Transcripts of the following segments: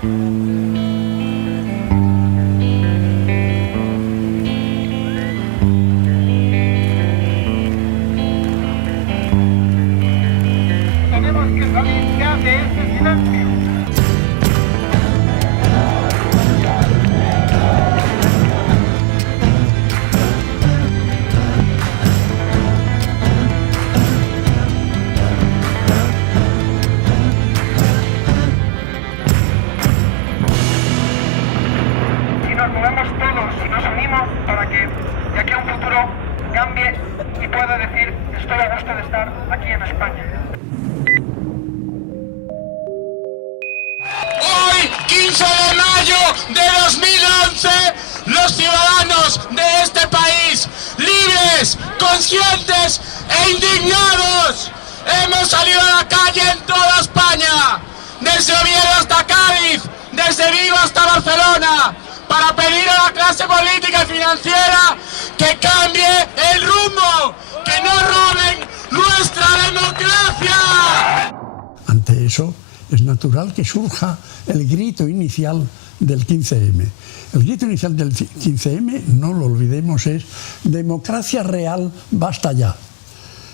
Tenemos que salir ya de este silencio. Nos movemos todos y nos unimos para que de aquí a un futuro cambie y pueda decir estoy a gusto de estar aquí en España. Hoy, 15 de mayo de 2011, los ciudadanos de este país, libres, conscientes e indignados, hemos salido a la calle en toda España, desde Oviedo hasta Cádiz, desde Vigo hasta Barcelona, para pedir a la clase política y financiera que cambie el rumbo, que no roben nuestra democracia. Ante eso, es natural que surja el grito inicial del 15M. El grito inicial del 15M, no lo olvidemos, es democracia real, basta ya.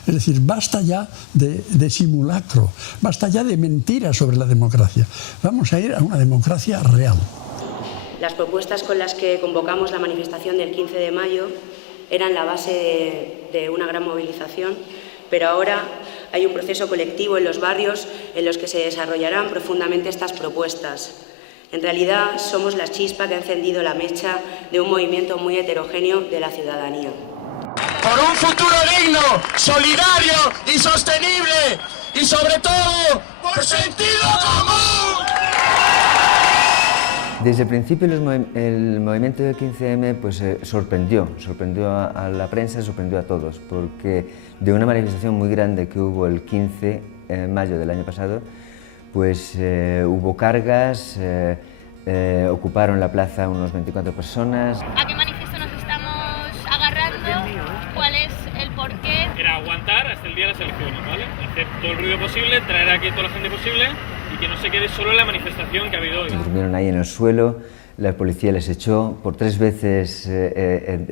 Es decir, basta ya de simulacro, basta ya de mentiras sobre la democracia. Vamos a ir a una democracia real. Las propuestas con las que convocamos la manifestación del 15 de mayo eran la base de una gran movilización, pero ahora hay un proceso colectivo en los barrios en los que se desarrollarán profundamente estas propuestas. En realidad somos la chispa que ha encendido la mecha de un movimiento muy heterogéneo de la ciudadanía. Por un futuro digno, solidario y sostenible, y sobre todo, por sentido común. Desde el principio el movimiento del 15M pues, sorprendió a la prensa, sorprendió a todos, porque de una manifestación muy grande que hubo el 15 de mayo del año pasado, pues hubo cargas, ocuparon la plaza unos 24 personas. ¿A qué manifiesto nos estamos agarrando? ¿Cuál es el porqué? Era aguantar hasta el día de las elecciones, ¿vale? Hacer todo el ruido posible, traer aquí a toda la gente posible y que no se quede solo en la manifestación que ha habido hoy. Durmieron ahí en el suelo, la policía les echó, por 3 veces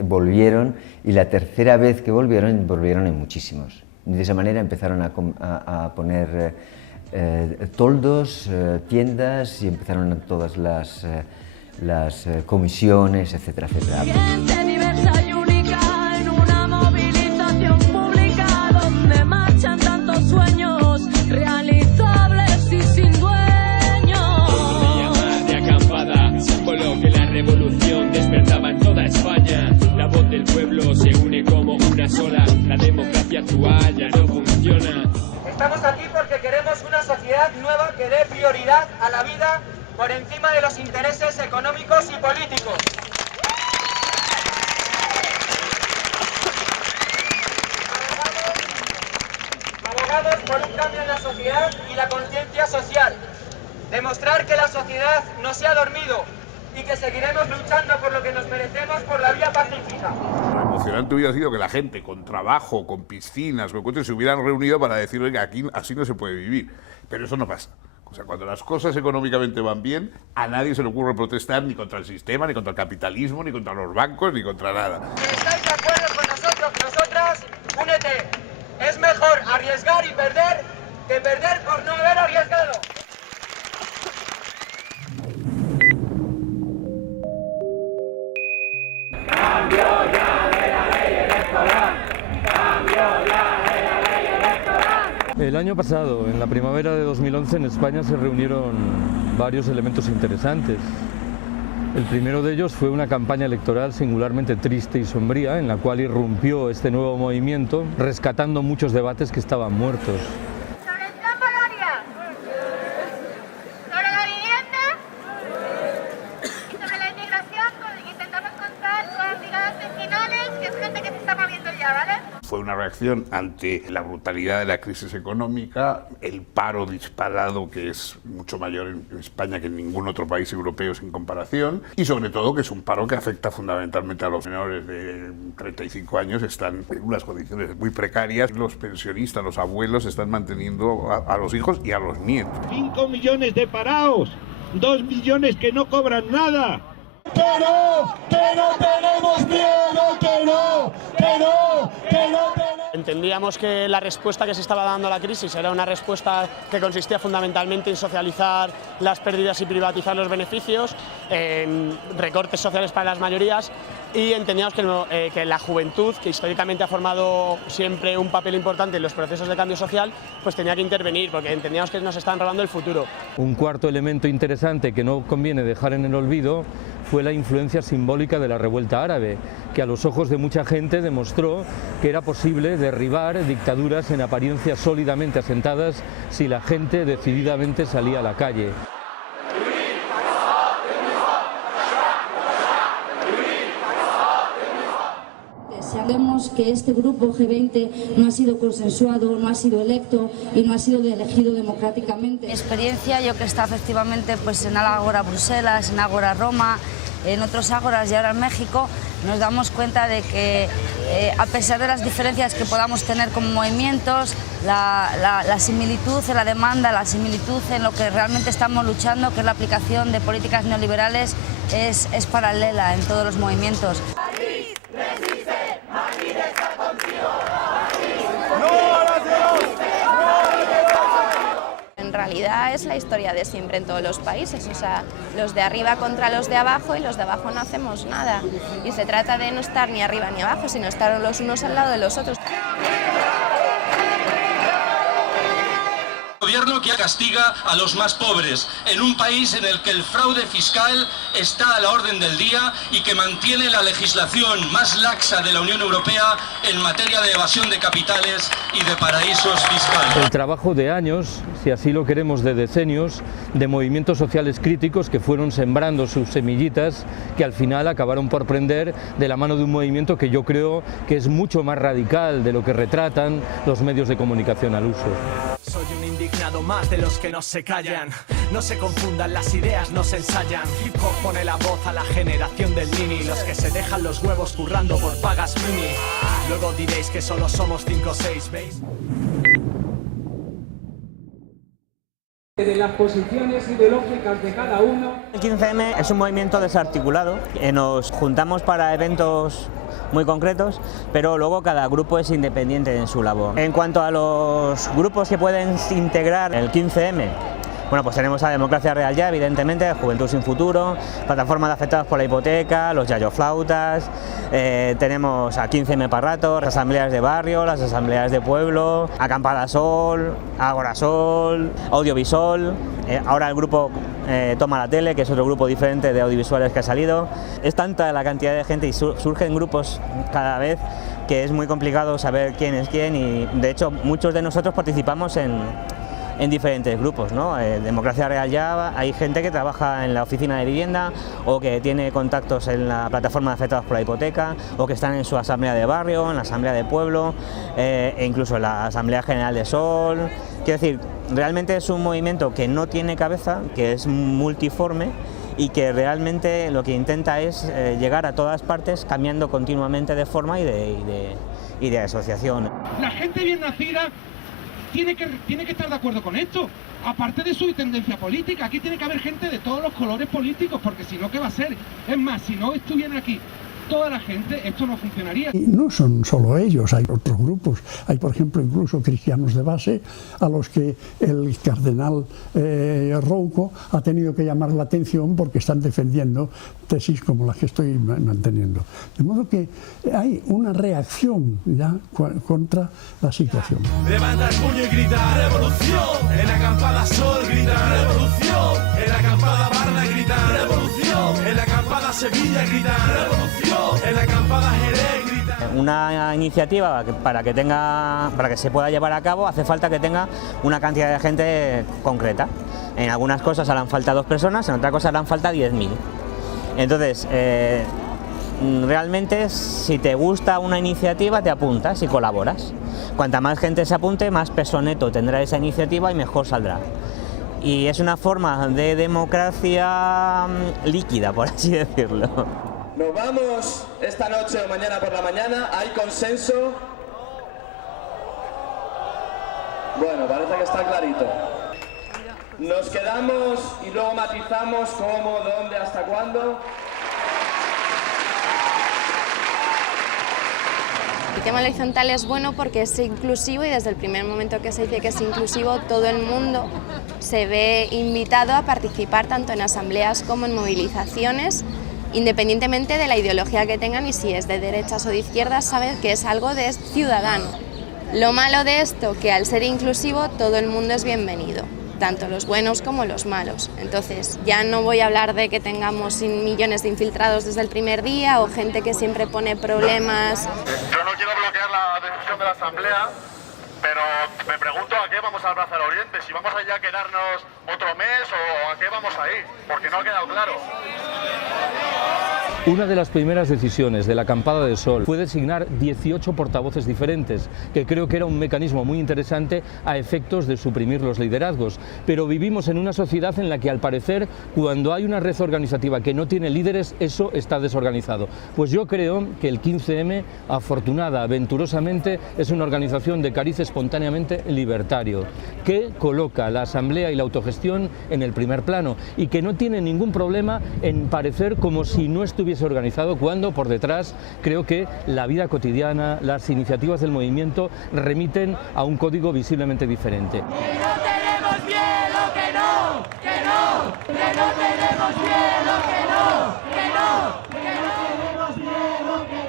volvieron y la tercera vez que volvieron en muchísimos. Y de esa manera empezaron a poner toldos, tiendas y empezaron todas las comisiones, etcétera, etcétera. Gente diversa y única en una movilización pública donde marchan tantos sueños realizables y sin dueños. De acampada, símbolo que la revolución despertaba en toda España. La voz del pueblo se une como una sola. La democracia actual ya no funciona. Estamos aquí porque queremos una sociedad nueva que dé prioridad a la vida por encima de los intereses económicos y políticos. Abogamos por un cambio en la sociedad y la conciencia social. Demostrar que la sociedad no se ha dormido y que seguiremos luchando por lo que nos merecemos por la vía pacífica. Lo emocionante hubiera sido que la gente con trabajo, con piscinas, con coches, se hubieran reunido para decir, oiga, aquí así no se puede vivir. Pero eso no pasa. O sea, cuando las cosas económicamente van bien, a nadie se le ocurre protestar ni contra el sistema, ni contra el capitalismo, ni contra los bancos, ni contra nada. Si estáis de acuerdo con nosotros, nosotras, únete. Es mejor arriesgar y perder que perder por no haber arriesgado. Cambio ya de la ley electoral. Cambio ya de la ley electoral. El año pasado, en la primavera de 2011, en España se reunieron varios elementos interesantes. El primero de ellos fue una campaña electoral singularmente triste y sombría, en la cual irrumpió este nuevo movimiento, rescatando muchos debates que estaban muertos. ¿Sobre el plan Bolonia? ¿Sobre la vivienda? ¿Y sobre la inmigración? Intentamos contar con brigadas vecinales, que es gente que se está moviendo ya, ¿vale? Fue una reacción ante la brutalidad de la crisis económica, el paro disparado que es mucho mayor en España que en ningún otro país europeo sin comparación, y sobre todo que es un paro que afecta fundamentalmente a los menores de 35 años, están en unas condiciones muy precarias, los pensionistas, los abuelos están manteniendo a los hijos y a los nietos. 5 millones de parados 2 millones que no cobran nada. ¡Que no tenemos miedo! ¡Que no! Entendíamos que la respuesta que se estaba dando a la crisis era una respuesta que consistía fundamentalmente en socializar las pérdidas y privatizar los beneficios, en recortes sociales para las mayorías, y entendíamos que la juventud, que históricamente ha formado siempre un papel importante en los procesos de cambio social, pues tenía que intervenir, porque entendíamos que nos estaban robando el futuro. Un cuarto elemento interesante que no conviene dejar en el olvido fue la influencia simbólica de la revuelta árabe, que a los ojos de mucha gente demostró que era posible derribar dictaduras en apariencia sólidamente asentadas si la gente decididamente salía a la calle. Sabemos que este grupo G20 no ha sido consensuado, no ha sido electo y no ha sido elegido democráticamente. Mi experiencia, yo que he estado efectivamente pues, en Ágora Bruselas, en Ágora Roma, en otros ágoras y ahora en México, nos damos cuenta de que a pesar de las diferencias que podamos tener como movimientos, la similitud en la demanda, la similitud en lo que realmente estamos luchando, que es la aplicación de políticas neoliberales, es paralela en todos los movimientos. En realidad es la historia de siempre en todos los países, o sea, los de arriba contra los de abajo y los de abajo no hacemos nada. Y se trata de no estar ni arriba ni abajo, sino estar los unos al lado de los otros. Gobierno que castiga a los más pobres, en un país en el que el fraude fiscal está a la orden del día y que mantiene la legislación más laxa de la Unión Europea en materia de evasión de capitales y de paraísos fiscales. El trabajo de años, si así lo queremos de decenios, de movimientos sociales críticos que fueron sembrando sus semillitas, que al final acabaron por prender de la mano de un movimiento que yo creo que es mucho más radical de lo que retratan los medios de comunicación al uso. Soy un indignado más de los que no se callan. No se confundan, las ideas no se ensayan. Hip hop pone la voz a la generación del Nini, los que se dejan los huevos currando por pagas mini. Luego diréis que solo somos 5 o 6, ¿veis? De las posiciones ideológicas de cada uno. El 15M es un movimiento desarticulado. Nos juntamos para eventos muy concretos, pero luego cada grupo es independiente en su labor. En cuanto a los grupos que pueden integrar el 15M, bueno, pues tenemos a Democracia Real Ya, evidentemente, Juventud Sin Futuro, Plataforma de Afectados por la Hipoteca, los Yayoflautas, tenemos a 15M para rato, las asambleas de barrio, las asambleas de pueblo, Acampada Sol, Ágora Sol, Audiovisual, ahora el grupo Toma la Tele, que es otro grupo diferente de audiovisuales que ha salido. Es tanta la cantidad de gente y surgen grupos cada vez que es muy complicado saber quién es quién, y de hecho muchos de nosotros participamos en diferentes grupos, ¿no? Democracia Real Ya, hay gente que trabaja en la oficina de vivienda o que tiene contactos en la plataforma de afectados por la hipoteca o que están en su asamblea de barrio, en la asamblea de pueblo e incluso en la asamblea general de Sol. Quiero decir, realmente es un movimiento que no tiene cabeza, que es multiforme y que realmente lo que intenta es llegar a todas partes cambiando continuamente de forma y de asociación. La gente bien nacida tiene que estar de acuerdo con esto, aparte de su tendencia política. Aquí tiene que haber gente de todos los colores políticos, porque si no, ¿qué va a ser? Es más, si no estuvieran aquí toda la gente, esto no funcionaría. Y no son solo ellos, hay otros grupos. Hay, por ejemplo, incluso cristianos de base a los que el cardenal Rouco ha tenido que llamar la atención porque están defendiendo tesis como las que estoy manteniendo. De modo que hay una reacción ya contra la situación. Levanta el puño y grita revolución. En la acampada Sol grita revolución. En la acampada Varna grita revolución. En la acampada Sevilla grita revolución. En la acampada Jerez grita. Una iniciativa para que se pueda llevar a cabo hace falta que tenga una cantidad de gente concreta. En algunas cosas harán falta 2 personas, en otras cosas harán falta 10.000. Entonces, realmente si te gusta una iniciativa te apuntas y colaboras. Cuanta más gente se apunte, más peso neto tendrá esa iniciativa y mejor saldrá. Y es una forma de democracia líquida, por así decirlo. Nos vamos esta noche o mañana por la mañana. ¿Hay consenso? Bueno, parece que está clarito. Nos quedamos y luego matizamos cómo, dónde, hasta cuándo. El tema horizontal es bueno porque es inclusivo y desde el primer momento que se dice que es inclusivo, todo el mundo se ve invitado a participar tanto en asambleas como en movilizaciones, independientemente de la ideología que tengan y si es de derechas o de izquierdas, saben que es algo de ciudadano. Lo malo de esto, que al ser inclusivo todo el mundo es bienvenido, tanto los buenos como los malos. Entonces ya no voy a hablar de que tengamos millones de infiltrados desde el primer día o gente que siempre pone problemas. Yo no quiero bloquear la decisión de la Asamblea, pero me pregunto a qué vamos al Brazo del Oriente, si vamos allá a quedarnos otro mes o a qué vamos a ir, porque no ha quedado claro. Una de las primeras decisiones de la Acampada de Sol fue designar 18 portavoces diferentes, que creo que era un mecanismo muy interesante a efectos de suprimir los liderazgos. Pero vivimos en una sociedad en la que, al parecer, cuando hay una red organizativa que no tiene líderes, eso está desorganizado. Pues yo creo que el 15M, afortunada, venturosamente, es una organización de cariz espontáneamente libertario, que coloca la asamblea y la autogestión en el primer plano y que no tiene ningún problema en parecer como si no estuviese organizado, cuando por detrás creo que la vida cotidiana, las iniciativas del movimiento remiten a un código visiblemente diferente. Que no tenemos miedo, que no, que no, que no tenemos miedo, que no, que no, que no tenemos miedo, que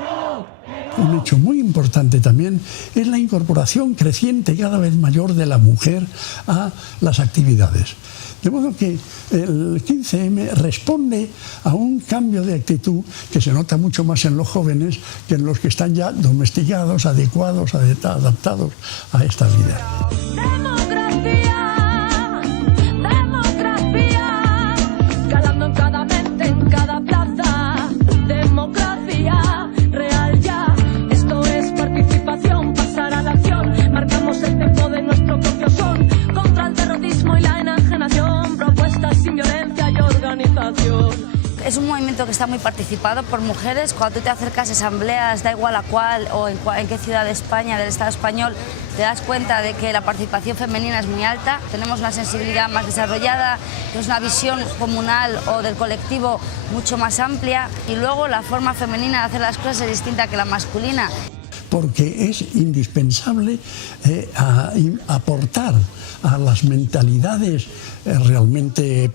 no. Un hecho muy importante también es la incorporación creciente y cada vez mayor de la mujer a las actividades. De modo que el 15M responde a un cambio de actitud que se nota mucho más en los jóvenes que en los que están ya domesticados, adecuados, adaptados a esta vida. Democracia, calando en cada mente, en cada plaza. Democracia real ya, esto es participación, pasar a la acción. Marcamos el tempo de nuestro propio son, contra el terrorismo y la enajenación, propuestas sin violencia y organización. Es un movimiento que está muy participado por mujeres. Cuando tú te acercas a asambleas, da igual a cuál o en qué ciudad de España, del Estado español, te das cuenta de que la participación femenina es muy alta. Tenemos una sensibilidad más desarrollada, tenemos una visión comunal o del colectivo mucho más amplia, y luego la forma femenina de hacer las cosas es distinta que la masculina. Porque es indispensable aportar a las mentalidades realmente,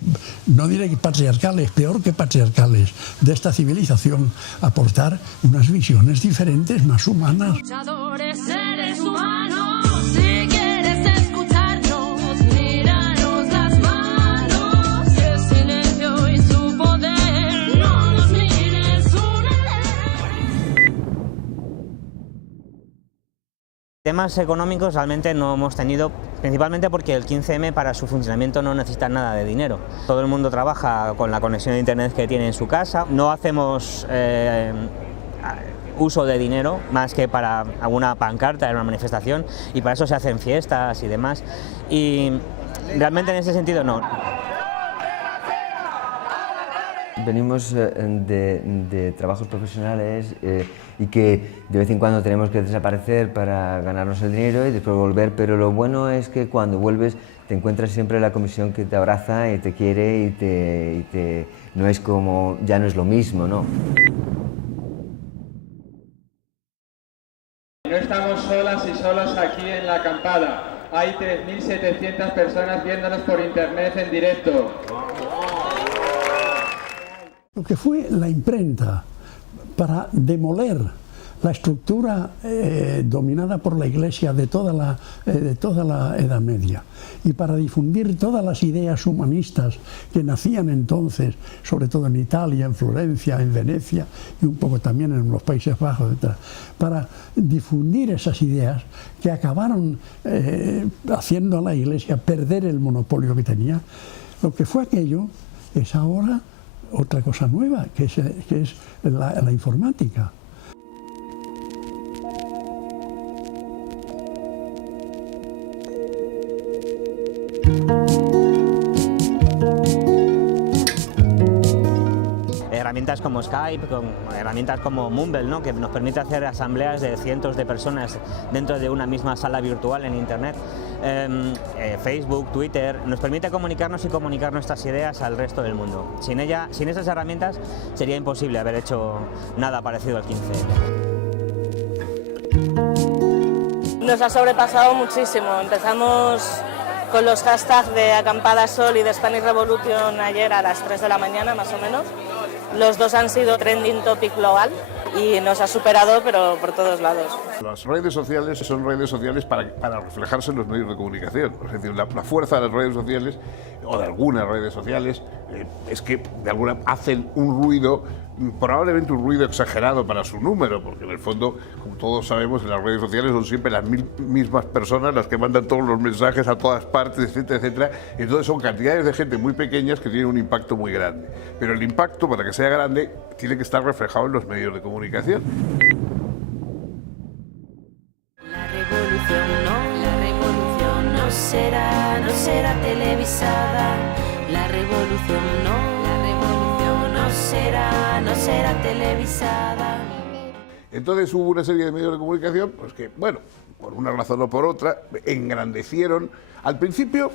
no diré que patriarcales, peor que patriarcales, de esta civilización, aportar unas visiones diferentes, más humanas. Luchadores, seres humanos, si quieres escucharnos, míranos las manos, el silencio y su poder, no nos mires Temas económicos realmente no hemos tenido, principalmente porque el 15M para su funcionamiento no necesita nada de dinero. Todo el mundo trabaja con la conexión de internet que tiene en su casa, no hacemos uso de dinero más que para alguna pancarta en una manifestación, y para eso se hacen fiestas y demás, y realmente en ese sentido no. Venimos de trabajos profesionales y que de vez en cuando tenemos que desaparecer para ganarnos el dinero y después volver, pero lo bueno es que cuando vuelves te encuentras siempre la comisión que te abraza y te quiere y no es como, ya no es lo mismo, ¿no? No estamos solas y solos aquí en la acampada. Hay 3.700 personas viéndonos por internet en directo. Lo que fue la imprenta para demoler la estructura dominada por la Iglesia de toda la Edad Media y para difundir todas las ideas humanistas que nacían entonces, sobre todo en Italia, en Florencia, en Venecia y un poco también en los Países Bajos, etc. Para difundir esas ideas que acabaron haciendo a la Iglesia perder el monopolio que tenía. Lo que fue aquello es ahora otra cosa nueva, que es la informática. herramientas como Skype, con herramientas como Mumble, ¿no? Que nos permite hacer asambleas de cientos de personas dentro de una misma sala virtual en Internet. Facebook, Twitter, nos permite comunicarnos y comunicar nuestras ideas al resto del mundo. Sin esas herramientas sería imposible haber hecho nada parecido al 15M. Nos ha sobrepasado muchísimo. Empezamos con los hashtags de Acampada Sol y de Spanish Revolution ayer a las 3 de la mañana más o menos. Los dos han sido trending topic global y nos ha superado, pero por todos lados. Las redes sociales son redes sociales para reflejarse en los medios de comunicación. Es decir, la fuerza de las redes sociales, o de algunas redes sociales, es que de alguna hacen un ruido, probablemente un ruido exagerado para su número, porque en el fondo, como todos sabemos, en las redes sociales son siempre las mismas personas las que mandan todos los mensajes a todas partes, etcétera, etcétera. Y entonces son cantidades de gente muy pequeñas que tienen un impacto muy grande. Pero el impacto, para que sea grande, tiene que estar reflejado en los medios de comunicación. La revolución no será televisada. La revolución no será televisada. Entonces hubo una serie de medios de comunicación pues que, bueno, por una razón o por otra, engrandecieron. Al principio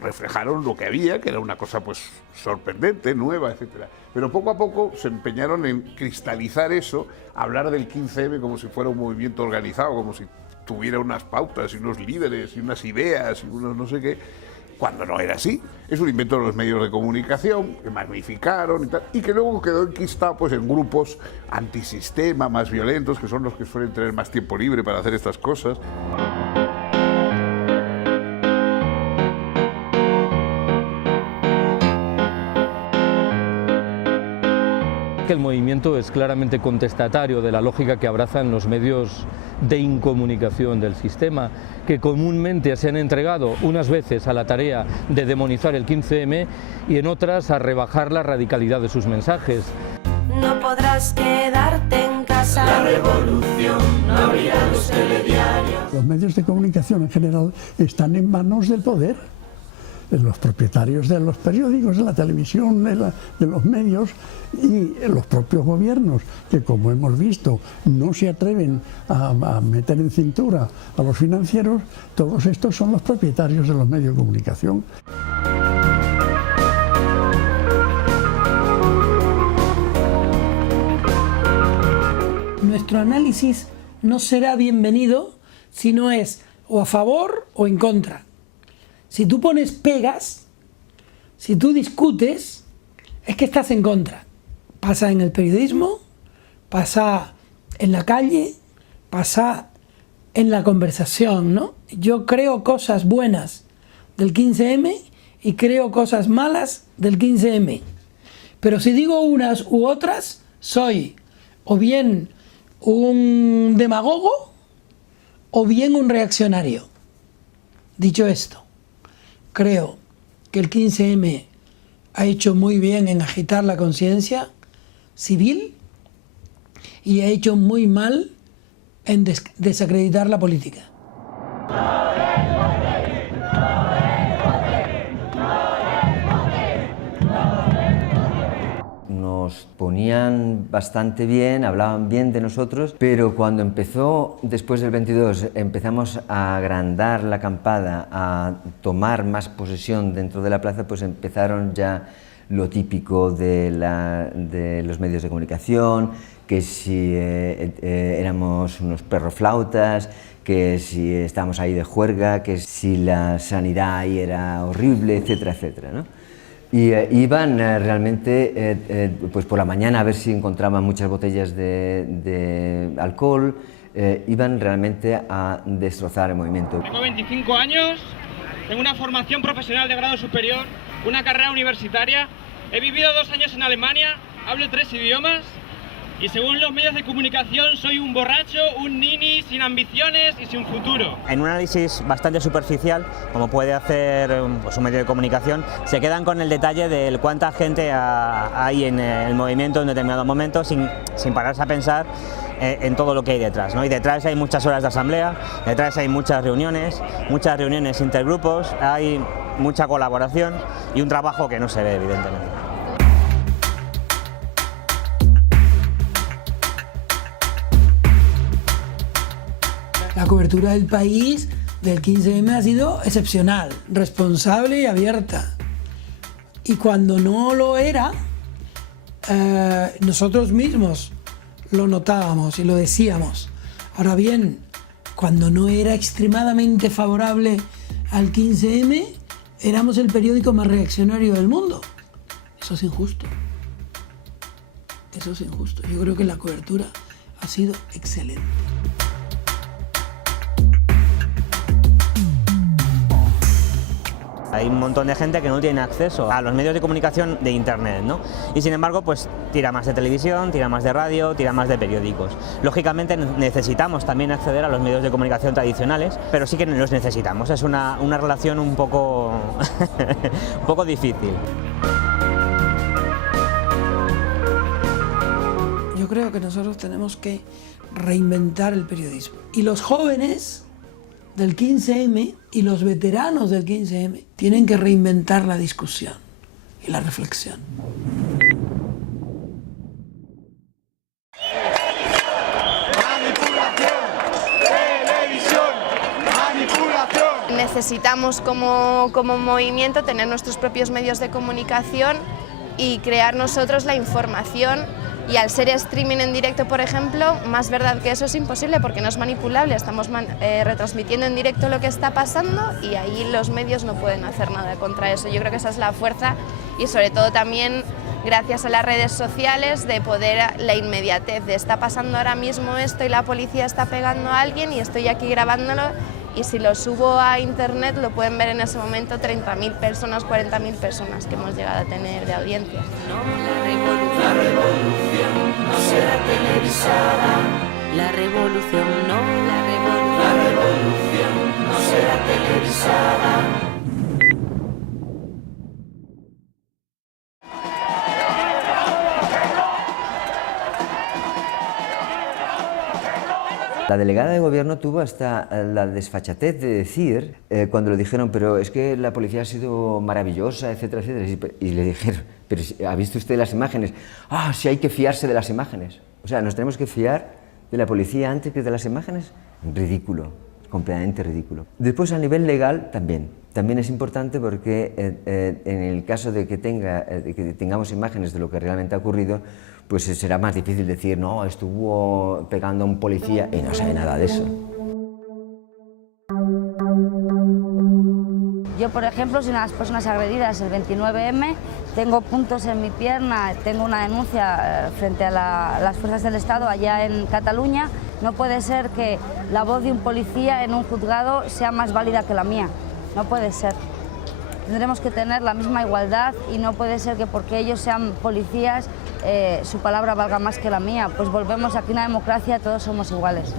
reflejaron lo que había, que era una cosa pues sorprendente, nueva, etcétera. Pero poco a poco se empeñaron en cristalizar eso, hablar del 15M como si fuera un movimiento organizado, como si tuviera unas pautas y unos líderes y unas ideas y unos no sé qué, cuando no era así. Es un invento de los medios de comunicación que magnificaron y tal, y que luego quedó enquistado pues en grupos antisistema, más violentos, que son los que suelen tener más tiempo libre para hacer estas cosas. Que el movimiento es claramente contestatario de la lógica que abrazan los medios de incomunicación del sistema, que comúnmente se han entregado unas veces a la tarea de demonizar el 15M y en otras a rebajar la radicalidad de sus mensajes. No podrás quedarte en casa. La revolución no abrirá los telediarios. Los medios de comunicación en general están en manos del poder. Los propietarios de los periódicos, de la televisión, de los medios y los propios gobiernos, que como hemos visto no se atreven a meter en cintura a los financieros, todos estos son los propietarios de los medios de comunicación. Nuestro análisis no será bienvenido si no es o a favor o en contra. Si tú pones pegas, si tú discutes, es que estás en contra. Pasa en el periodismo, pasa en la calle, pasa en la conversación, ¿no? Yo creo cosas buenas del 15M y creo cosas malas del 15M. Pero si digo unas u otras, soy o bien un demagogo o bien un reaccionario. Dicho esto, creo que el 15M ha hecho muy bien en agitar la conciencia civil y ha hecho muy mal en desacreditar la política. Nos ponían bastante bien, hablaban bien de nosotros, pero cuando empezó, después del 22, empezamos a agrandar la acampada, a tomar más posesión dentro de la plaza, pues empezaron ya lo típico de los medios de comunicación, que si éramos unos perroflautas, que si estábamos ahí de juerga, que si la sanidad ahí era horrible, etcétera, etcétera, ¿no? Y iban realmente pues por la mañana a ver si encontraban muchas botellas de alcohol, iban realmente a destrozar el movimiento. Tengo 25 años, tengo una formación profesional de grado superior, una carrera universitaria, he vivido 2 años en Alemania, hablo 3 idiomas y según los medios de comunicación soy un borracho, un nini sin ambiciones y sin futuro. En un análisis bastante superficial, como puede hacer pues, un medio de comunicación, se quedan con el detalle de cuánta gente hay en el movimiento en determinado momento sin pararse a pensar en todo lo que hay detrás, ¿no? Y detrás hay muchas horas de asamblea, detrás hay muchas reuniones intergrupos, hay mucha colaboración y un trabajo que no se ve, evidentemente. cobertura del país del 15M ha sido excepcional, responsable y abierta. Y cuando no lo era, nosotros mismos lo notábamos y lo decíamos. Ahora bien, cuando no era extremadamente favorable al 15M, éramos el periódico más reaccionario del mundo. Eso es injusto. Eso es injusto. Yo creo que la cobertura ha sido excelente. Hay un montón de gente que no tiene acceso a los medios de comunicación de internet, ¿no? Y sin embargo, pues tira más de televisión, tira más de radio, tira más de periódicos. Lógicamente necesitamos también acceder a los medios de comunicación tradicionales, pero sí que los necesitamos. Es una relación un poco, un poco difícil. Yo creo que nosotros tenemos que reinventar el periodismo. Y los jóvenes del 15M y los veteranos del 15M tienen que reinventar la discusión y la reflexión. Necesitamos como movimiento tener nuestros propios medios de comunicación y crear nosotros la información. Y al ser streaming en directo, por ejemplo, más verdad que eso es imposible porque no es manipulable. Estamos retransmitiendo en directo lo que está pasando y ahí los medios no pueden hacer nada contra eso. Yo creo que esa es la fuerza y sobre todo también gracias a las redes sociales de poder, la inmediatez de está pasando ahora mismo esto y la policía está pegando a alguien y estoy aquí grabándolo y si lo subo a internet lo pueden ver en ese momento 30.000 personas, 40.000 personas que hemos llegado a tener de audiencia. La revolución no será televisada. La revolución no, la revolución no será televisada. La delegada de gobierno tuvo hasta la desfachatez de decir, cuando le dijeron, pero es que la policía ha sido maravillosa, etcétera, etcétera, y le dijeron, pero ¿ha visto usted las imágenes? Ah, sí hay que fiarse de las imágenes. O sea, ¿nos tenemos que fiar de la policía antes que de las imágenes? Ridículo, completamente ridículo. Después, a nivel legal, también es importante porque en el caso de que tengamos imágenes de lo que realmente ha ocurrido, pues será más difícil decir, no, estuvo pegando a un policía y no sabe nada de eso. Yo, por ejemplo, soy una de las personas agredidas el 29M, tengo puntos en mi pierna, tengo una denuncia frente a las fuerzas del Estado allá en Cataluña. No puede ser que la voz de un policía en un juzgado sea más válida que la mía, no puede ser. Tendremos que tener la misma igualdad y no puede ser que porque ellos sean policías su palabra valga más que la mía. Pues volvemos aquí a una democracia, todos somos iguales.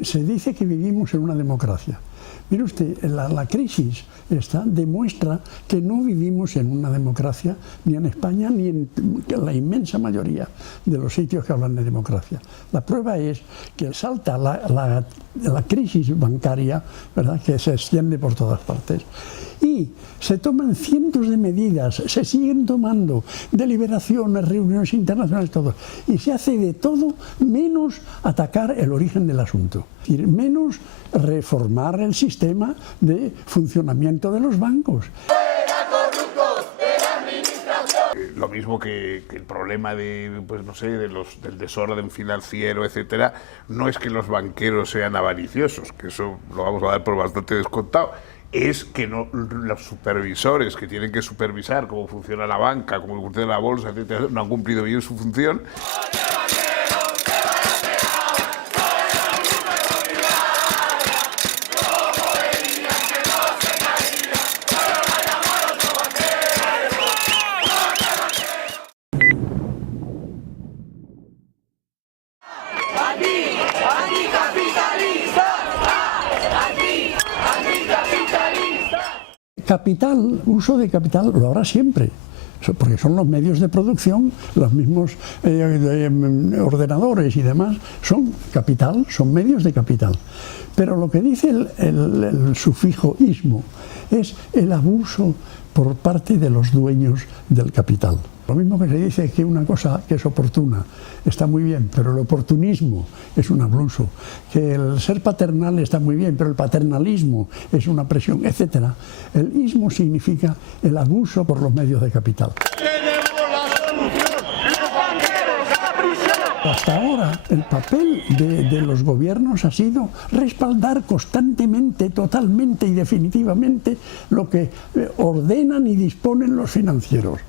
Se dice que vivimos en una democracia. Mire usted, la crisis esta demuestra que no vivimos en una democracia ni en España ni en la inmensa mayoría de los sitios que hablan de democracia. La prueba es que salta la crisis bancaria, ¿verdad?, que se extiende por todas partes. Y se toman cientos de medidas, se siguen tomando deliberaciones, reuniones internacionales, todo. Y se hace de todo menos atacar el origen del asunto. Es decir, menos reformar el sistema de funcionamiento de los bancos. Lo mismo que el problema de, pues no sé, del desorden financiero, etcétera, no es que los banqueros sean avariciosos, que eso lo vamos a dar por bastante descontado. Es que los supervisores que tienen que supervisar cómo funciona la banca, cómo funciona la bolsa, etcétera, no han cumplido bien su función. Capital, uso de capital lo habrá siempre, porque son los medios de producción, los mismos ordenadores y demás, son capital, son medios de capital. Pero lo que dice el sufijo ismo es el abuso por parte de los dueños del capital. Lo mismo que se dice que una cosa que es oportuna está muy bien, pero el oportunismo es un abuso, que el ser paternal está muy bien, pero el paternalismo es una presión, etc. El ismo significa el abuso por los medios de capital. Hasta ahora el papel de los gobiernos ha sido respaldar constantemente, totalmente y definitivamente lo que ordenan y disponen los financieros.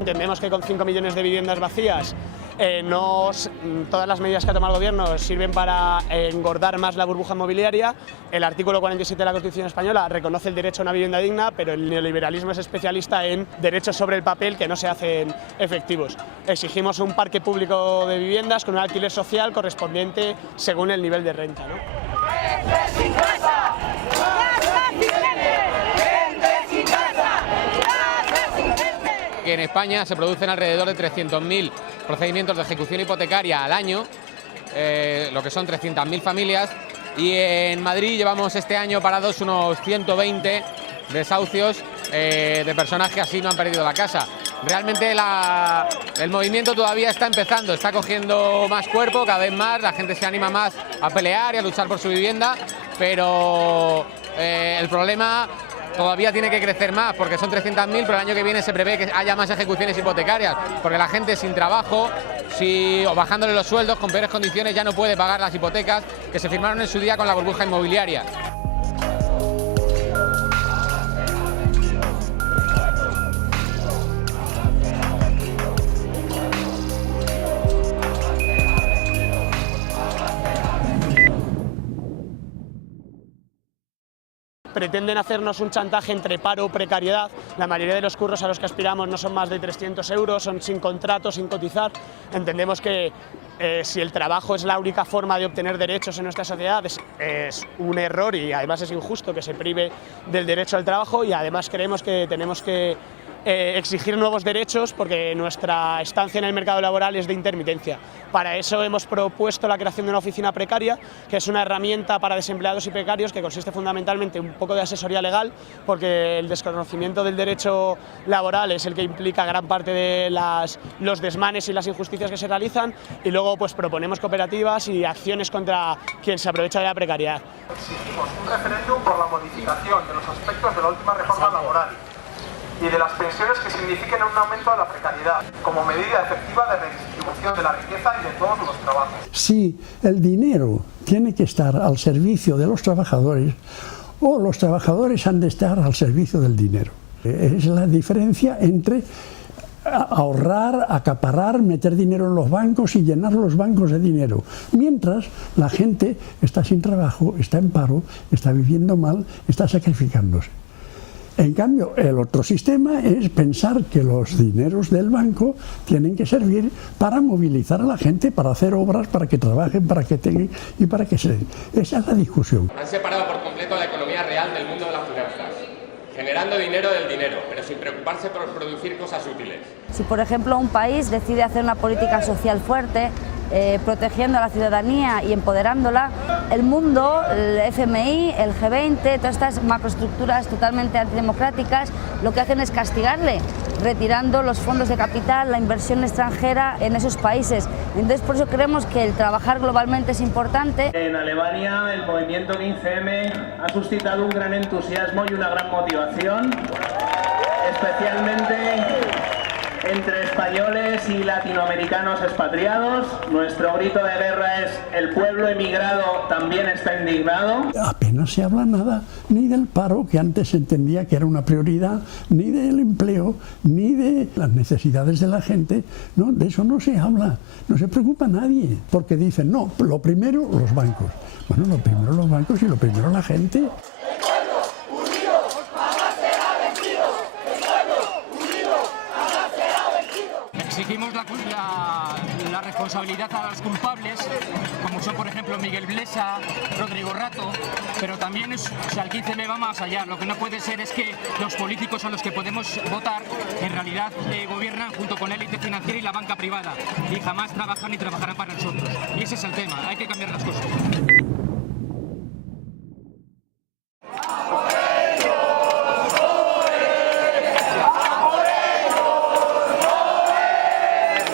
Entendemos que con 5 millones de viviendas vacías todas las medidas que ha tomado el Gobierno sirven para engordar más la burbuja inmobiliaria. El artículo 47 de la Constitución española reconoce el derecho a una vivienda digna, pero el neoliberalismo es especialista en derechos sobre el papel que no se hacen efectivos. Exigimos un parque público de viviendas con un alquiler social correspondiente según el nivel de renta, ¿no? Que en España se producen alrededor de 300.000 procedimientos de ejecución hipotecaria al año, lo que son 300.000 familias, y en Madrid llevamos este año parados unos 120 desahucios de personas que así no han perdido la casa. Realmente el movimiento todavía está empezando, está cogiendo más cuerpo, cada vez más, la gente se anima más a pelear y a luchar por su vivienda, pero el problema todavía tiene que crecer más, porque son 300.000, pero el año que viene se prevé que haya más ejecuciones hipotecarias, porque la gente sin trabajo, o bajándole los sueldos, con peores condiciones, ya no puede pagar las hipotecas que se firmaron en su día con la burbuja inmobiliaria. Pretenden hacernos un chantaje entre paro o precariedad. La mayoría de los curros a los que aspiramos no son más de 300 euros, son sin contrato, sin cotizar. Entendemos que si el trabajo es la única forma de obtener derechos en nuestra sociedad, es un error y además es injusto que se prive del derecho al trabajo, y además creemos que tenemos que exigir nuevos derechos porque nuestra estancia en el mercado laboral es de intermitencia. Para eso hemos propuesto la creación de una oficina precaria, que es una herramienta para desempleados y precarios que consiste fundamentalmente en un poco de asesoría legal, porque el desconocimiento del derecho laboral es el que implica gran parte de los desmanes y las injusticias que se realizan, y luego pues proponemos cooperativas y acciones contra quien se aprovecha de la precariedad. Exigimos un referéndum por la modificación de los aspectos de la última reforma laboral y de las pensiones que signifiquen un aumento de la precariedad, como medida efectiva de redistribución de la riqueza y de todos los trabajos. Si el dinero tiene que estar al servicio de los trabajadores, o los trabajadores han de estar al servicio del dinero. Es la diferencia entre ahorrar, acaparar, meter dinero en los bancos y llenar los bancos de dinero, mientras la gente está sin trabajo, está en paro, está viviendo mal, está sacrificándose. En cambio, el otro sistema es pensar que los dineros del banco tienen que servir para movilizar a la gente, para hacer obras, para que trabajen, para que tengan y para que se... Esa es la discusión. Han separado por completo la economía real del mundo de las finanzas, generando dinero del dinero, pero sin preocuparse por producir cosas útiles. Si, por ejemplo, un país decide hacer una política social fuerte, protegiendo a la ciudadanía y empoderándola, el mundo, el FMI, el G20, todas estas macroestructuras totalmente antidemocráticas, lo que hacen es castigarle, retirando los fondos de capital, la inversión extranjera en esos países. Entonces, por eso creemos que el trabajar globalmente es importante. En Alemania, el movimiento 15M ha suscitado un gran entusiasmo y una gran motivación, especialmente entre españoles y latinoamericanos expatriados. Nuestro grito de guerra es: el pueblo emigrado también está indignado. Apenas se habla nada, ni del paro, que antes se entendía que era una prioridad, ni del empleo, ni de las necesidades de la gente. No, de eso no se habla, no se preocupa nadie, porque dicen, no, lo primero los bancos. Bueno, lo primero los bancos y lo primero la gente. Exigimos la responsabilidad a los culpables, como son por ejemplo Miguel Blesa, Rodrigo Rato, pero también el 15M va más allá. Lo que no puede ser es que los políticos a los que podemos votar en realidad gobiernan junto con la élite financiera y la banca privada y jamás trabajan ni trabajarán para nosotros. Y ese es el tema, hay que cambiar las cosas.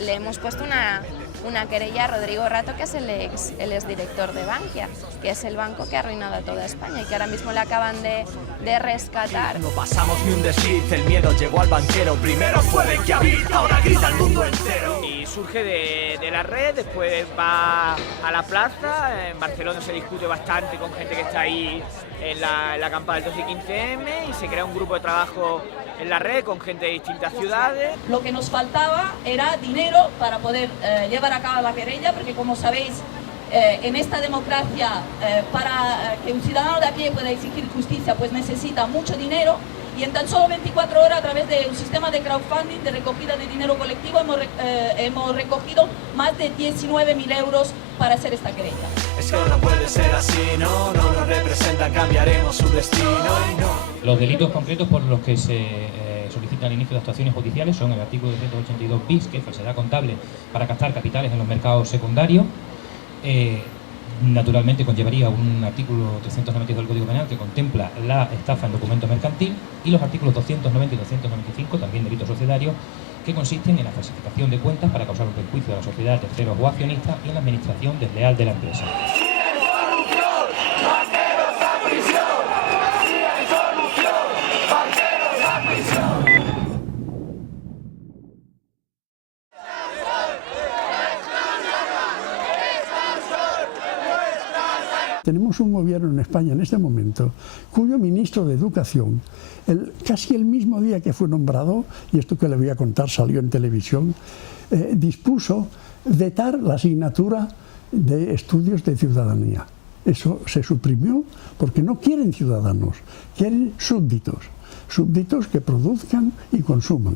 Le hemos puesto una querella a Rodrigo Rato, que es el exdirector de Bankia, que es el banco que ha arruinado a toda España y que ahora mismo le acaban de rescatar. No pasamos ni un desliz, el miedo llegó al banquero. Primero fue Reykjavik, ahora grita el mundo entero. Y surge de la red, después va a la plaza. En Barcelona se discute bastante con gente que está ahí en la acampada del 12 y 15M y se crea un grupo de trabajo en la red con gente de distintas ciudades. Lo que nos faltaba era dinero para poder llevar a cabo la querella, porque como sabéis, en esta democracia, para que un ciudadano de a pie pueda exigir justicia, pues necesita mucho dinero, y en tan solo 24 horas, a través de un sistema de crowdfunding, de recogida de dinero colectivo, hemos recogido más de 19.000 euros para hacer esta querella. Eso no puede ser así, no nos representa, cambiaremos su destino y no. Los delitos concretos por los que se solicita el inicio de actuaciones judiciales son el artículo 282 bis, que es falsedad contable para captar capitales en los mercados secundarios. Naturalmente conllevaría un artículo 392 del Código Penal que contempla la estafa en documento mercantil, y los artículos 290 y 295, también delitos societarios, que consisten en la falsificación de cuentas para causar un perjuicio a la sociedad, terceros o accionistas, y en la administración desleal de la empresa. Tenemos un gobierno en España en este momento cuyo ministro de Educación, casi el mismo día que fue nombrado, y esto que le voy a contar salió en televisión, dispuso vetar la asignatura de estudios de ciudadanía. Eso se suprimió porque no quieren ciudadanos, quieren súbditos, súbditos que produzcan y consuman.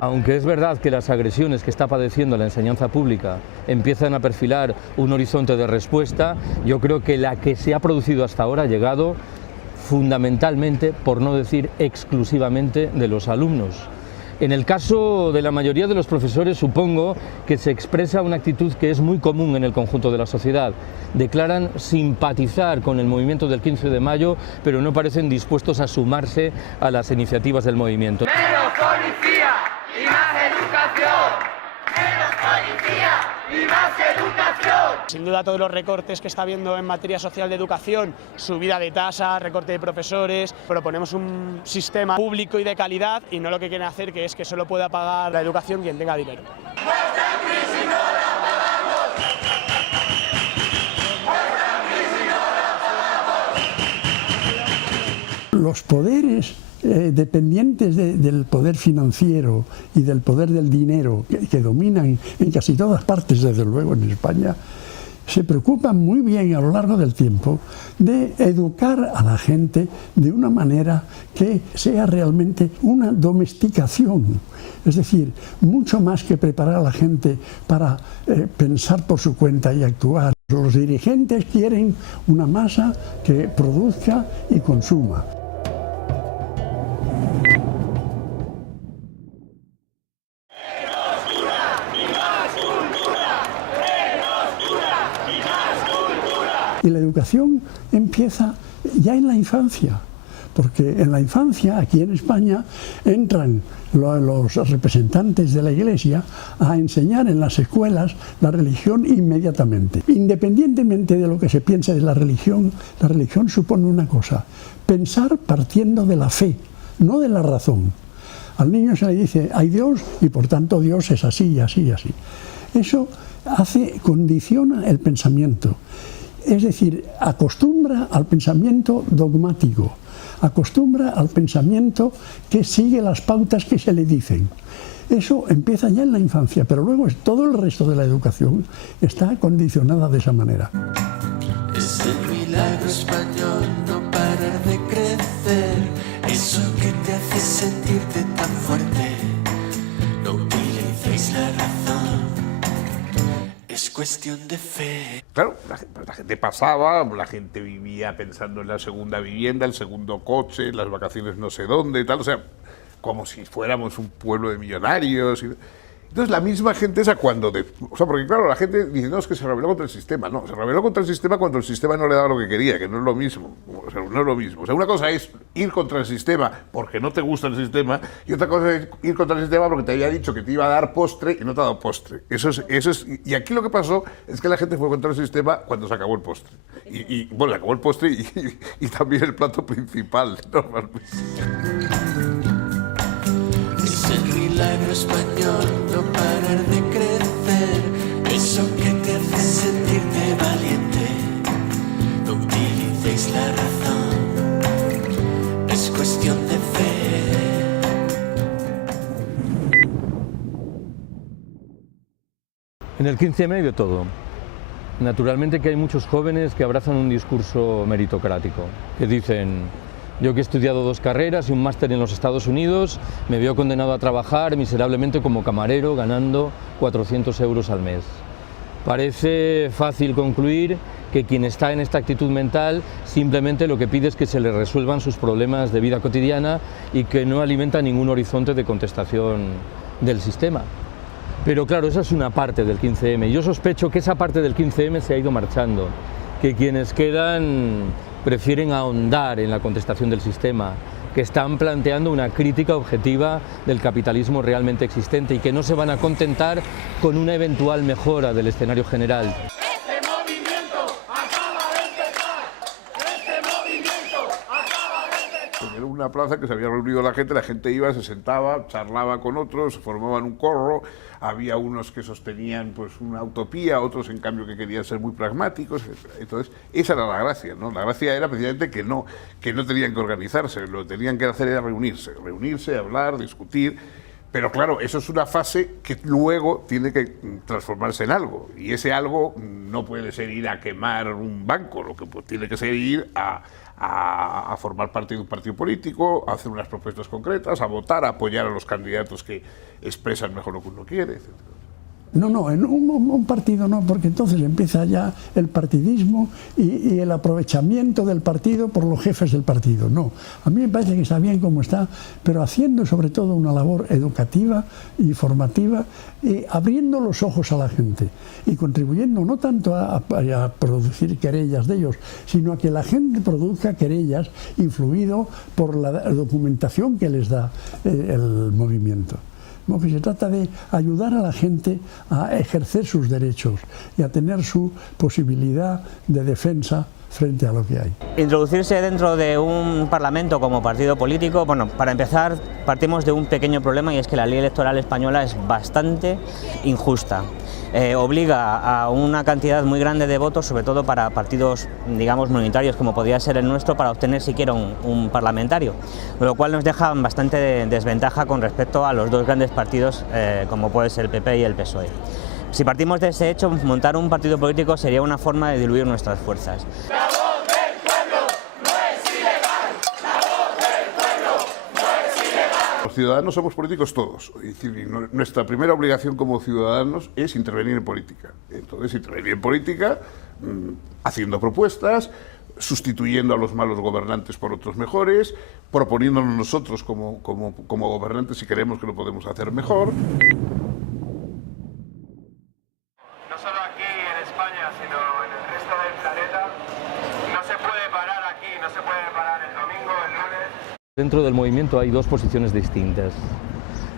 Aunque es verdad que las agresiones que está padeciendo la enseñanza pública empiezan a perfilar un horizonte de respuesta, yo creo que la que se ha producido hasta ahora ha llegado fundamentalmente, por no decir exclusivamente, de los alumnos. En el caso de la mayoría de los profesores, supongo que se expresa una actitud que es muy común en el conjunto de la sociedad. Declaran simpatizar con el movimiento del 15 de mayo, pero no parecen dispuestos a sumarse a las iniciativas del movimiento. ¡Menos policía y más educación! ¡Menos policía y más educación! Sin duda todos los recortes que está habiendo en materia social de educación, subida de tasas, recorte de profesores, proponemos un sistema público y de calidad y no lo que quieren hacer, que es que solo pueda pagar la educación quien tenga dinero. Los poderes dependientes del poder financiero y del poder del dinero que dominan en casi todas partes, desde luego en España, se preocupan muy bien a lo largo del tiempo de educar a la gente de una manera que sea realmente una domesticación. Es decir, mucho más que preparar a la gente para pensar por su cuenta y actuar. Los dirigentes quieren una masa que produzca y consuma. Y la educación empieza ya en la infancia, porque en la infancia, aquí en España, entran los representantes de la Iglesia a enseñar en las escuelas la religión inmediatamente. Independientemente de lo que se piense de la religión supone una cosa: pensar partiendo de la fe, no de la razón. Al niño se le dice, hay Dios y por tanto Dios es así y así y así. Eso condiciona el pensamiento. Es decir, acostumbra al pensamiento dogmático, acostumbra al pensamiento que sigue las pautas que se le dicen. Eso empieza ya en la infancia, pero luego todo el resto de la educación está condicionada de esa manera. Es el milagro español no parar de crecer, eso que te hace sentirte tan fuerte, cuestión de fe. Claro, la gente pasaba, la gente vivía pensando en la segunda vivienda, el segundo coche, las vacaciones no sé dónde, tal, o sea, como si fuéramos un pueblo de millonarios. Entonces la misma gente esa cuando... porque claro, la gente dice, no, es que se rebeló contra el sistema. No, se rebeló contra el sistema cuando el sistema no le daba lo que quería, que no es lo mismo. O sea, no es lo mismo. O sea, una cosa es ir contra el sistema porque no te gusta el sistema y otra cosa es ir contra el sistema porque te había dicho que te iba a dar postre y no te ha dado postre. Eso es, y aquí lo que pasó es que la gente fue contra el sistema cuando se acabó el postre. Y bueno, acabó el postre y también el plato principal, normalmente. Milagro español, no parar de crecer, eso que te hace sentirte valiente. No utilicéis la razón, es cuestión de fe. En el 15M hay de todo. Naturalmente que hay muchos jóvenes que abrazan un discurso meritocrático, que dicen: yo que he estudiado 2 carreras y un máster en los Estados Unidos, me veo condenado a trabajar miserablemente como camarero ganando 400 euros al mes. Parece fácil concluir que quien está en esta actitud mental simplemente lo que pide es que se le resuelvan sus problemas de vida cotidiana y que no alimenta ningún horizonte de contestación del sistema. Pero claro, esa es una parte del 15M. Yo sospecho que esa parte del 15M se ha ido marchando, que quienes quedan prefieren ahondar en la contestación del sistema, que están planteando una crítica objetiva del capitalismo realmente existente y que no se van a contentar con una eventual mejora del escenario general. Era una plaza que se había reunido la gente iba, se sentaba, charlaba con otros, formaban un corro, había unos que sostenían pues una utopía, otros en cambio que querían ser muy pragmáticos. Entonces esa era la gracia, ¿no? La gracia era precisamente que no tenían que organizarse, lo que tenían que hacer era reunirse, hablar, discutir. Pero claro, eso es una fase que luego tiene que transformarse en algo, y ese algo no puede ser ir a quemar un banco, lo que tiene que ser ir a formar parte de un partido político, a hacer unas propuestas concretas, a votar, a apoyar a los candidatos que expresan mejor lo que uno quiere, etc. No, en un partido no, porque entonces empieza ya el partidismo y el aprovechamiento del partido por los jefes del partido. No, a mí me parece que está bien como está, pero haciendo sobre todo una labor educativa y formativa, abriendo los ojos a la gente y contribuyendo no tanto a producir querellas de ellos, sino a que la gente produzca querellas influido por la documentación que les da el movimiento. Que se trata de ayudar a la gente a ejercer sus derechos y a tener su posibilidad de defensa frente a lo que hay. Introducirse dentro de un parlamento como partido político, bueno, para empezar partimos de un pequeño problema, y es que la ley electoral española es bastante injusta. Obliga a una cantidad muy grande de votos, sobre todo para partidos, digamos, minoritarios, como podría ser el nuestro, para obtener siquiera un parlamentario, lo cual nos deja en bastante desventaja con respecto a los 2 grandes partidos, como puede ser el PP y el PSOE. Si partimos de ese hecho, montar un partido político sería una forma de diluir nuestras fuerzas. Los ciudadanos somos políticos todos, es decir, nuestra primera obligación como ciudadanos es intervenir en política. Entonces, intervenir en política haciendo propuestas, sustituyendo a los malos gobernantes por otros mejores, proponiéndonos nosotros como gobernantes si creemos que lo podemos hacer mejor. Dentro del movimiento hay 2 posiciones distintas.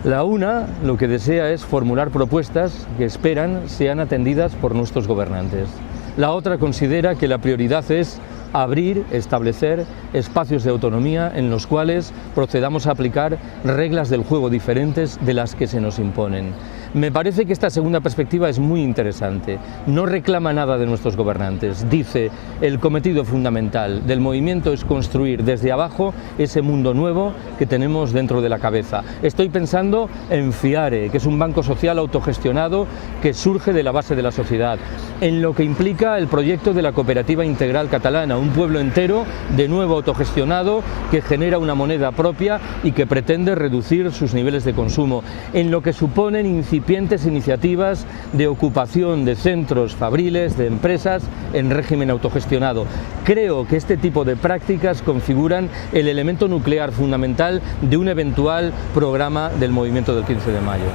La una, lo que desea es formular propuestas que esperan sean atendidas por nuestros gobernantes. La otra considera que la prioridad es abrir, establecer espacios de autonomía en los cuales procedamos a aplicar reglas del juego diferentes de las que se nos imponen. Me parece que esta segunda perspectiva es muy interesante. No reclama nada de nuestros gobernantes. Dice, el cometido fundamental del movimiento es construir desde abajo ese mundo nuevo que tenemos dentro de la cabeza. Estoy pensando en FIARE, que es un banco social autogestionado que surge de la base de la sociedad, en lo que implica el proyecto de la cooperativa integral catalana, un pueblo entero de nuevo autogestionado que genera una moneda propia y que pretende reducir sus niveles de consumo, en lo que suponen incidir incipientes iniciativas de ocupación de centros fabriles, de empresas en régimen autogestionado. Creo que este tipo de prácticas configuran el elemento nuclear fundamental de un eventual programa del movimiento del 15 de mayo.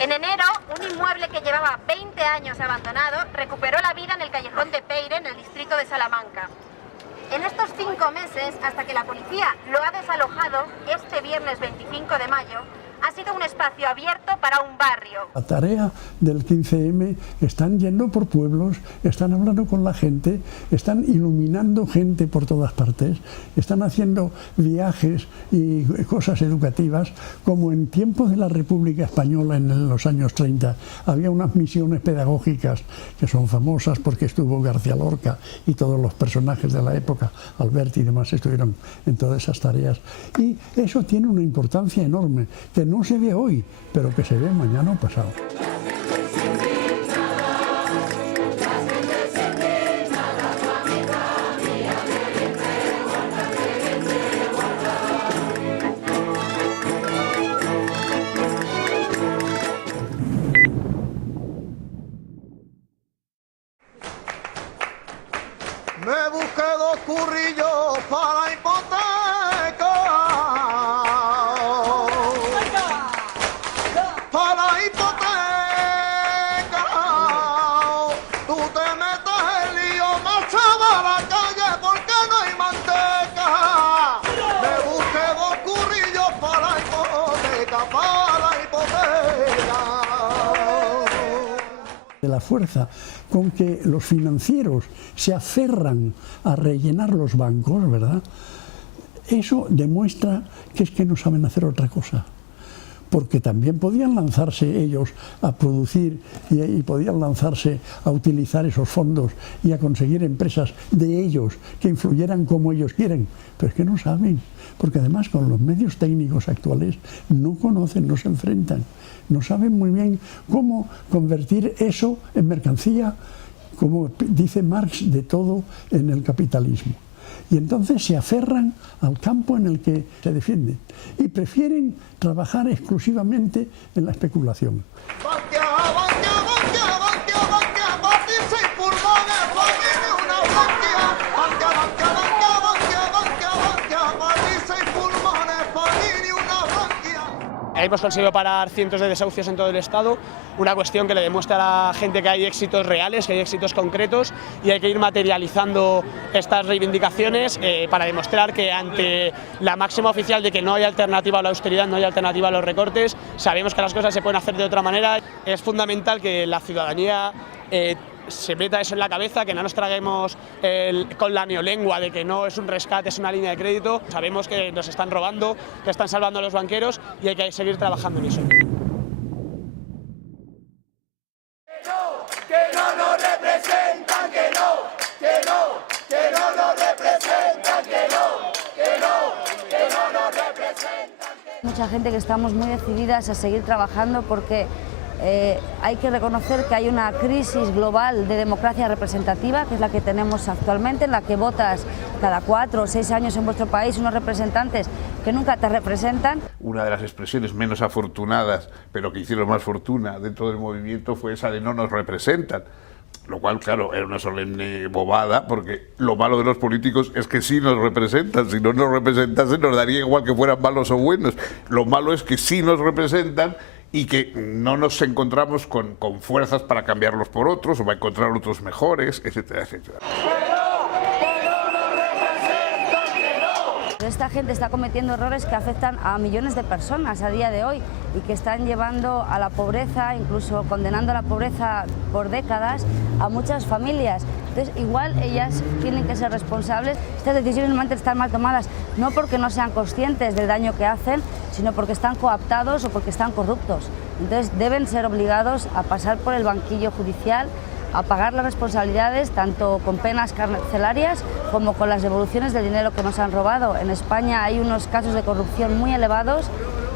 En enero, un inmueble que llevaba 20 años abandonado recuperó la vida en el callejón de Peire, en el distrito de Salamanca. En estos 5 meses, hasta que la policía lo ha desalojado, este viernes 25 de mayo, ha sido un espacio abierto para un barrio. La tarea del 15M, están yendo por pueblos, están hablando con la gente, están iluminando gente por todas partes, están haciendo viajes y cosas educativas, como en tiempos de la República Española en los años 30 había unas misiones pedagógicas que son famosas porque estuvo García Lorca y todos los personajes de la época, Alberti y demás, estuvieron en todas esas tareas, y eso tiene una importancia enorme que no se ve hoy, pero que se ve mañana o pasado. Me busqué 2 currillos para hipoteca. Para hipoteca. Tú te metes el lío, marchaba a la calle porque no hay manteca. Me busqué 2 currillos para hipoteca, De la fuerza con que los financieros se aferran a rellenar los bancos, ¿verdad? Eso demuestra que es que no saben hacer otra cosa. Porque también podían lanzarse ellos a producir y podían lanzarse a utilizar esos fondos y a conseguir empresas de ellos que influyeran como ellos quieren, pero es que no saben, porque además con los medios técnicos actuales no conocen, no se enfrentan, no saben muy bien cómo convertir eso en mercancía, como dice Marx, de todo en el capitalismo. Y entonces se aferran al campo en el que se defienden y prefieren trabajar exclusivamente en la especulación. Hemos conseguido parar cientos de desahucios en todo el Estado, una cuestión que le demuestra a la gente que hay éxitos reales, que hay éxitos concretos y hay que ir materializando estas reivindicaciones para demostrar que ante la máxima oficial de que no hay alternativa a la austeridad, no hay alternativa a los recortes, sabemos que las cosas se pueden hacer de otra manera. Es fundamental que la ciudadanía se meta eso en la cabeza, que no nos traguemos con la neolengua de que no es un rescate, es una línea de crédito. Sabemos que nos están robando, que están salvando a los banqueros y hay que seguir trabajando en eso. Que no nos representan, que no nos representan, que no nos representan. Mucha gente que estamos muy decididas a seguir trabajando porque hay que reconocer que hay una crisis global de democracia representativa, que es la que tenemos actualmente, en la que votas cada 4 o 6 años en vuestro país unos representantes que nunca te representan. Una de las expresiones menos afortunadas, pero que hicieron más fortuna dentro del movimiento, fue esa de no nos representan. Lo cual, claro, era una solemne bobada, porque lo malo de los políticos es que sí nos representan. Si no nos representasen, nos daría igual que fueran malos o buenos. Lo malo es que sí nos representan y que no nos encontramos con fuerzas para cambiarlos por otros o para encontrar otros mejores, etcétera, etcétera. Esta gente está cometiendo errores que afectan a millones de personas a día de hoy y que están llevando a la pobreza, incluso condenando a la pobreza por décadas a muchas familias. Entonces, igual ellas tienen que ser responsables. Estas decisiones normalmente están mal tomadas, no porque no sean conscientes del daño que hacen, sino porque están coaptados o porque están corruptos. Entonces, deben ser obligados a pasar por el banquillo judicial, a pagar las responsabilidades, tanto con penas carcelarias como con las devoluciones del dinero que nos han robado. En España hay unos casos de corrupción muy elevados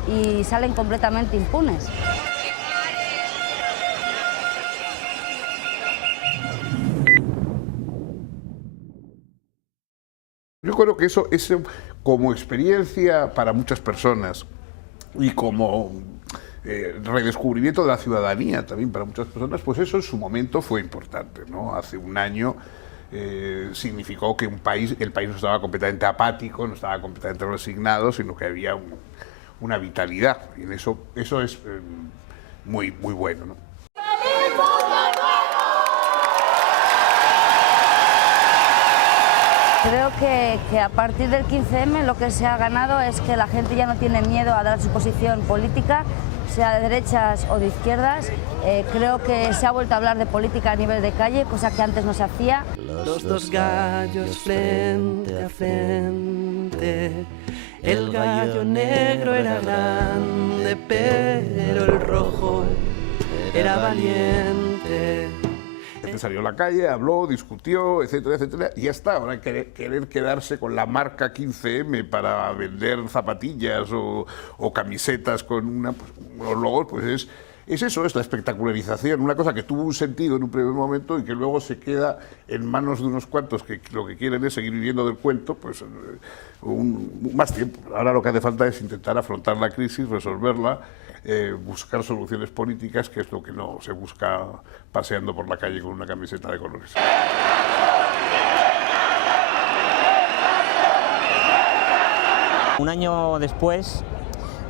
y salen completamente impunes. Yo creo que eso como experiencia para muchas personas y como redescubrimiento de la ciudadanía también para muchas personas, pues eso en su momento fue importante, ¿no? Hace un año significó que el país no estaba completamente apático, no estaba completamente resignado, sino que había una vitalidad, y en eso es muy bueno, ¿no? Creo que a partir del 15M lo que se ha ganado es que la gente ya no tiene miedo a dar su posición política, sea de derechas o de izquierdas. Creo que se ha vuelto a hablar de política a nivel de calle, cosa que antes no se hacía. Los dos gallos frente a frente, el gallo negro era grande, pero el rojo era valiente. Salió a la calle, habló, discutió, etcétera, etcétera, y ya está. Ahora querer quedarse con la marca 15M para vender zapatillas o camisetas con unos logos, pues es eso, es la espectacularización, una cosa que tuvo un sentido en un primer momento y que luego se queda en manos de unos cuantos que lo que quieren es seguir viviendo del cuento, pues más tiempo. Ahora lo que hace falta es intentar afrontar la crisis, resolverla, buscar soluciones políticas, que es lo que no se busca paseando por la calle con una camiseta de colores. Un año después,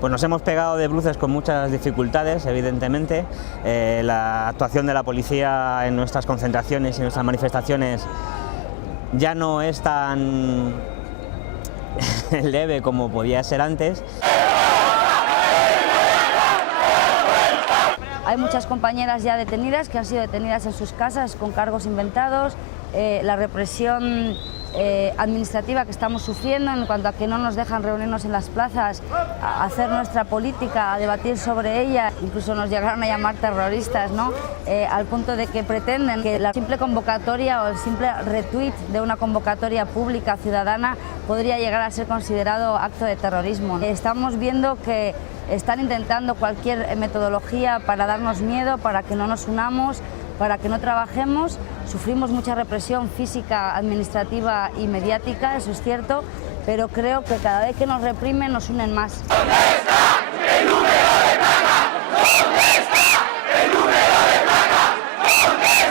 pues nos hemos pegado de bruces con muchas dificultades, evidentemente. La actuación de la policía en nuestras concentraciones y en nuestras manifestaciones ya no es tan leve como podía ser antes. Hay muchas compañeras ya detenidas que han sido detenidas en sus casas con cargos inventados. La represión administrativa que estamos sufriendo en cuanto a que no nos dejan reunirnos en las plazas, a hacer nuestra política, a debatir sobre ella, incluso nos llegaron a llamar terroristas, ¿no? Al punto de que pretenden que la simple convocatoria o el simple retweet de una convocatoria pública ciudadana podría llegar a ser considerado acto de terrorismo. Estamos viendo que están intentando cualquier metodología para darnos miedo, para que no nos unamos, para que no trabajemos. Sufrimos mucha represión física, administrativa y mediática, eso es cierto, pero creo que cada vez que nos reprimen nos unen más. ¿Dónde está el número de placa? ¿Dónde está el número de placa? ¿Dónde está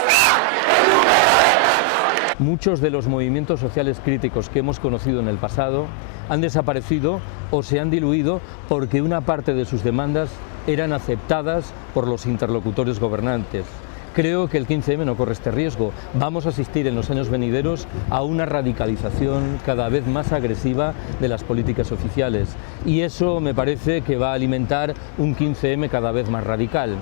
el número de placa? Muchos de los movimientos sociales críticos que hemos conocido en el pasado han desaparecido o se han diluido porque una parte de sus demandas eran aceptadas por los interlocutores gobernantes. Creo que el 15M no corre este riesgo. Vamos a asistir en los años venideros a una radicalización cada vez más agresiva de las políticas oficiales, y eso me parece que va a alimentar un 15M cada vez más radical.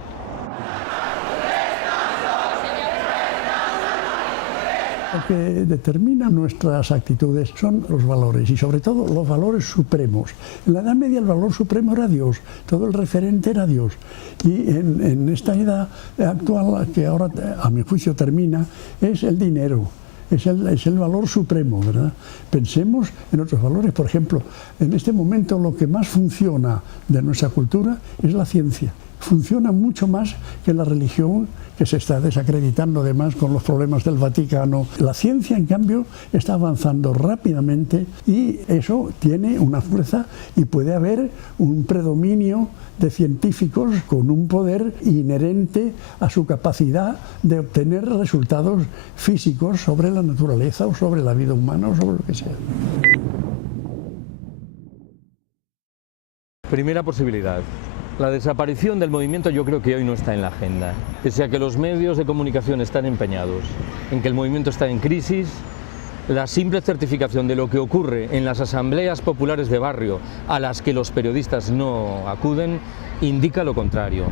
Lo que determina nuestras actitudes son los valores, y sobre todo los valores supremos. En la Edad Media el valor supremo era Dios, todo el referente era Dios. Y en esta edad actual, que ahora a mi juicio termina, es el dinero. Es el valor supremo, ¿verdad? Pensemos en otros valores. Por ejemplo, en este momento lo que más funciona de nuestra cultura es la ciencia. Funciona mucho más que la religión, que se está desacreditando además con los problemas del Vaticano. La ciencia, en cambio, está avanzando rápidamente y eso tiene una fuerza, y puede haber un predominio de científicos con un poder inherente a su capacidad de obtener resultados físicos sobre la naturaleza o sobre la vida humana o sobre lo que sea. Primera posibilidad. La desaparición del movimiento yo creo que hoy no está en la agenda. Pese a que los medios de comunicación están empeñados en que el movimiento está en crisis, la simple certificación de lo que ocurre en las asambleas populares de barrio a las que los periodistas no acuden indica lo contrario.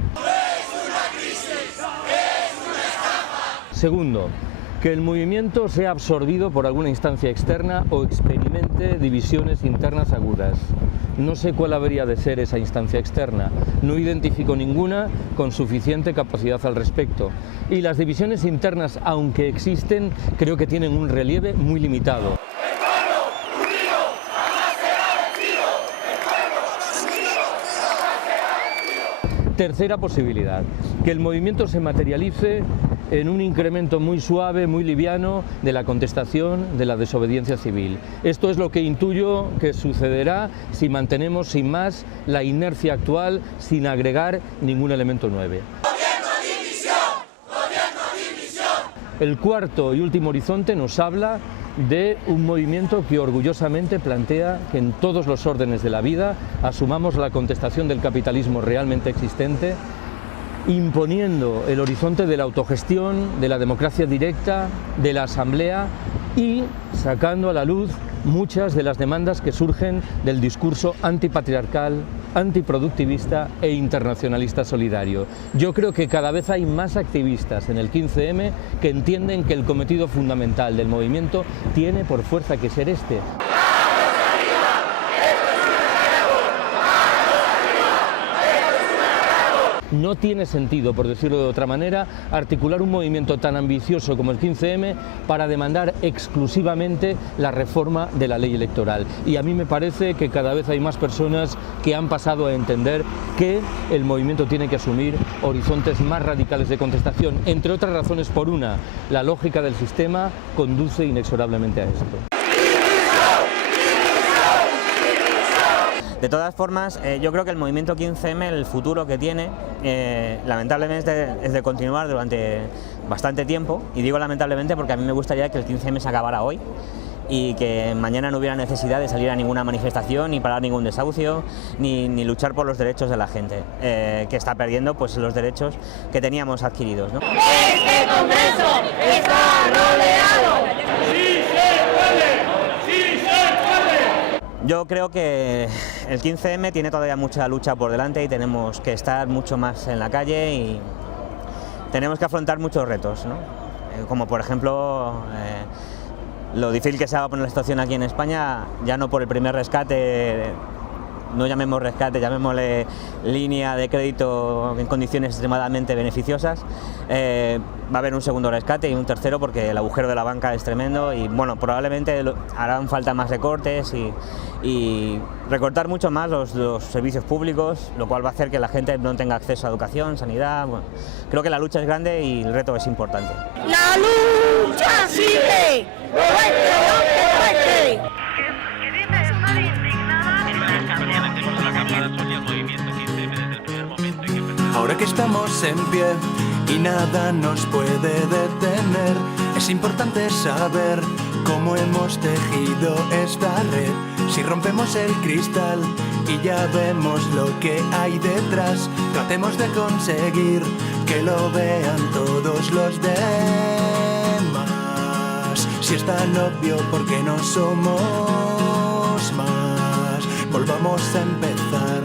Segundo, que el movimiento sea absorbido por alguna instancia externa o experimente divisiones internas agudas. No sé cuál habría de ser esa instancia externa, no identifico ninguna con suficiente capacidad al respecto. Y las divisiones internas, aunque existen, creo que tienen un relieve muy limitado. Tercera posibilidad, que el movimiento se materialice en un incremento muy suave, muy liviano de la contestación de la desobediencia civil. Esto es lo que intuyo que sucederá si mantenemos sin más la inercia actual sin agregar ningún elemento nuevo. El cuarto y último horizonte nos habla de un movimiento que orgullosamente plantea que en todos los órdenes de la vida asumamos la contestación del capitalismo realmente existente, imponiendo el horizonte de la autogestión, de la democracia directa, de la asamblea y sacando a la luz muchas de las demandas que surgen del discurso antipatriarcal, antiproductivista e internacionalista solidario. Yo creo que cada vez hay más activistas en el 15M que entienden que el cometido fundamental del movimiento tiene por fuerza que ser este. No tiene sentido, por decirlo de otra manera, articular un movimiento tan ambicioso como el 15M para demandar exclusivamente la reforma de la ley electoral. Y a mí me parece que cada vez hay más personas que han pasado a entender que el movimiento tiene que asumir horizontes más radicales de contestación, entre otras razones por una, la lógica del sistema conduce inexorablemente a esto. De todas formas, yo creo que el movimiento 15M, el futuro que tiene, lamentablemente es de continuar durante bastante tiempo, y digo lamentablemente porque a mí me gustaría que el 15M se acabara hoy y que mañana no hubiera necesidad de salir a ninguna manifestación, ni parar ningún desahucio, ni luchar por los derechos de la gente, que está perdiendo pues, los derechos que teníamos adquiridos, ¿no? ¡Este Congreso está rodeado! ¡Sí se puede! ¡Sí se puede! Yo creo que el 15M tiene todavía mucha lucha por delante y tenemos que estar mucho más en la calle y tenemos que afrontar muchos retos, ¿no? Como por ejemplo lo difícil que se va a poner la situación aquí en España, ya no por el primer rescate, no llamemos rescate, llamémosle línea de crédito en condiciones extremadamente beneficiosas. Va a haber un segundo rescate y un tercero porque el agujero de la banca es tremendo y bueno, probablemente harán falta más recortes y recortar mucho más los servicios públicos, lo cual va a hacer que la gente no tenga acceso a educación, sanidad. Bueno, creo que la lucha es grande y el reto es importante. ¡La lucha sigue! Ahora que estamos en pie y nada nos puede detener, es importante saber cómo hemos tejido esta red. Si rompemos el cristal y ya vemos lo que hay detrás, tratemos de conseguir que lo vean todos los demás. Si es tan obvio, ¿por qué no somos más? Volvamos a empezar.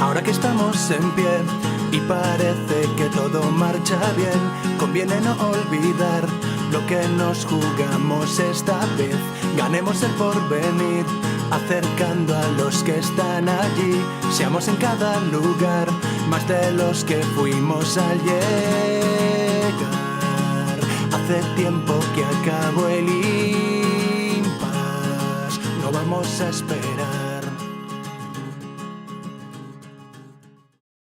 Ahora que estamos en pie y parece que todo marcha bien, conviene no olvidar lo que nos jugamos esta vez. Ganemos el porvenir, acercando a los que están allí. Seamos en cada lugar más de los que fuimos al llegar. Hace tiempo que acabó el impasse, no vamos a esperar.